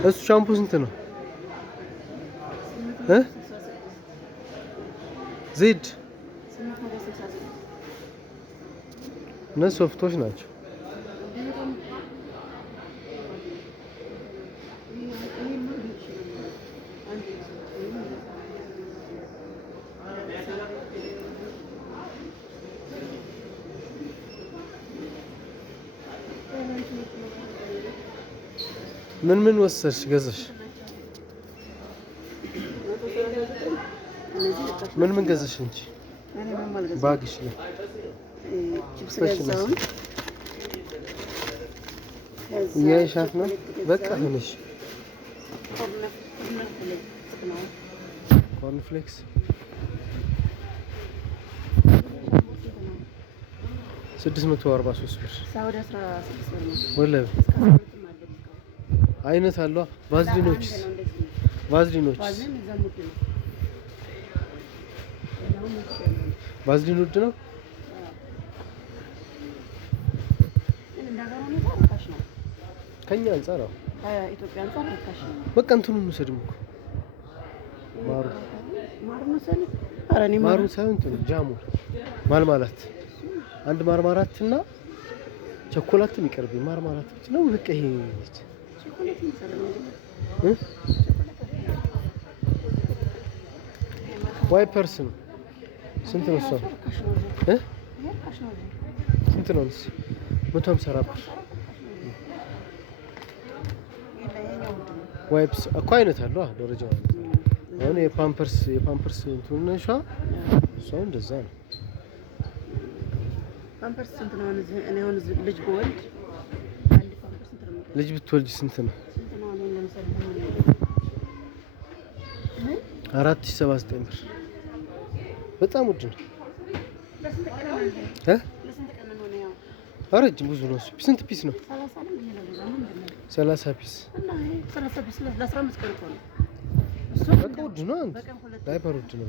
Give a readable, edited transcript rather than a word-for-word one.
እሱ ሻምፑ ስንት ነው? ዜድ እነሱ ሶፍቶች ናቸው። ምን ወሰድሽ ገዛሽ? ምን ገዛሽ እንጂ ባግሽ ላይ እያይሻት ነው። በቃ ትንሽ ኮርንፍሌክስ $643 ብር ወለብ አይነት አለው። ቫዝሊኖች ቫዝሊን ውድ ነው። ከኛ አንፃር ነው ኢትዮጵያ አንፃር ርካሽ ነው። በቃ እንትኑን እንውሰድም እኮ ማሩ ሳይሆን እንትኑ ጃሙ ማልማላት አንድ ማርማራት እና ቸኮላትም ይቀርብኝ ማርማራት ብቻ ነው። በቃ ይሄ ዋይፐርስ ነው። ስንት ነው እሷ? ስንት ነው? 150 ብር። ዋይፕስ እኮ አይነት አለው ደረጃው። አሁን የፓምፐርስ እንትኑ ነሻ እሷው እንደዛ ነው። ፓምፐርስ ስንት ነው? እኔ አሁን ልጅ ብወልድ አንድ ፓምፐርስ ስንት ነው? ልጅ ብትወልጂ ስንት ነው? 4079 ብር። በጣም ውድ ነው። ረጅም ብዙ ነው። ስንት ፒስ ነው? 30 ፒስ። በቃ ውድ ነው። ዳይፐር ውድ ነው።